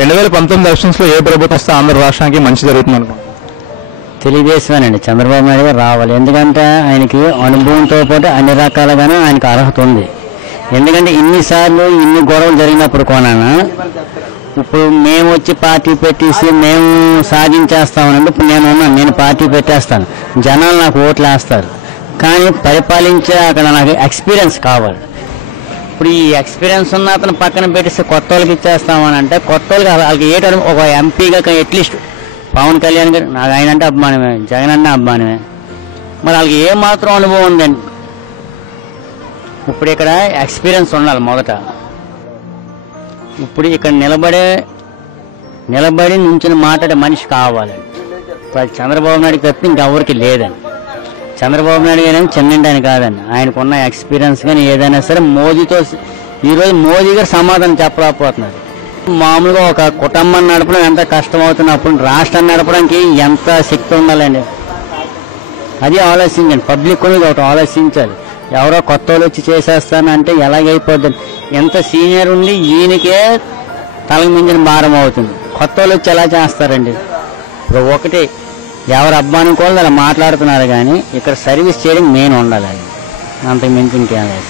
రెండు వేల పంతొమ్మిది ఎలక్షన్స్లో ఏ ప్రభుత్వం వస్తే ఆంధ్ర రాష్ట్రానికి మంచి జరుగుతుంది తెలుగుదేశం అండి చంద్రబాబు నాయుడు గారు రావాలి. ఎందుకంటే ఆయనకి అనుభవంతో పాటు అన్ని రకాలుగానే ఆయనకు అర్హత ఉంది. ఎందుకంటే ఇన్నిసార్లు ఇన్ని గొడవలు జరిగినప్పుడు కొనానా ఇప్పుడు మేము వచ్చి పార్టీ పెట్టేసి మేము సాధించేస్తామని ఇప్పుడు నేను ఉన్నాను. నేను పార్టీ పెట్టేస్తాను. జనాలు నాకు ఓట్లు వేస్తారు కానీ పరిపాలించే అక్కడ నాకు ఎక్స్పీరియన్స్ కావాలి. ఇప్పుడు ఈ ఎక్స్పీరియన్స్ ఉన్న అతను పక్కన పెట్టేసి కొత్త వాళ్ళకి ఇచ్చేస్తామని అంటే కొత్త వాళ్ళకి వాళ్ళకి ఏటారు ఒక ఎంపీగా అట్లీస్ట్ పవన్ కళ్యాణ్ గారు నాకు ఆయన అంటే అభిమానమే జగన్ అంటే అభిమానమే. మరి వాళ్ళకి ఏ మాత్రం అనుభవం ఉందండి ఇప్పుడు ఇక్కడ ఎక్స్పీరియన్స్ ఉండాలి మొదట. ఇప్పుడు ఇక్కడ నిలబడే నిలబడి నుంచుని మాట్లాడే మనిషి కావాలి. ఇప్పుడు చంద్రబాబు నాయుడు తప్ప ఇంకెవరికి లేదండి చంద్రబాబు నాయుడు గారు చిన్నండి ఆయన కాదండి. ఆయనకున్న ఎక్స్పీరియన్స్ కానీ ఏదైనా సరే మోదీతో ఈరోజు మోదీ గారు సమాధానం చెప్పలేకపోతున్నారు. మామూలుగా ఒక కుటుంబం నడపడం ఎంత కష్టం అవుతున్నప్పుడు రాష్ట్రాన్ని నడపడానికి ఎంత శక్తి ఉండాలండి. అది ఆలోచించండి. పబ్లిక్ కూడా ఒకటి ఆలోచించాలి. ఎవరో కొత్త వాళ్ళు వచ్చి చేసేస్తానంటే ఎలాగైపోద్ది? ఎంత సీనియర్ ఉండి ఈయనకే తలమించిన భారం అవుతుంది. కొత్త వాళ్ళు వచ్చి ఎలా చేస్తారండి? ఇప్పుడు ఒకటి ఎవరు అబ్బాని కూడా అలా మాట్లాడుతున్నారు కానీ ఇక్కడ సర్వీస్ చేయడం మెయిన్ ఉండాలి. అంతకు మించి ఇంకేం లేదు.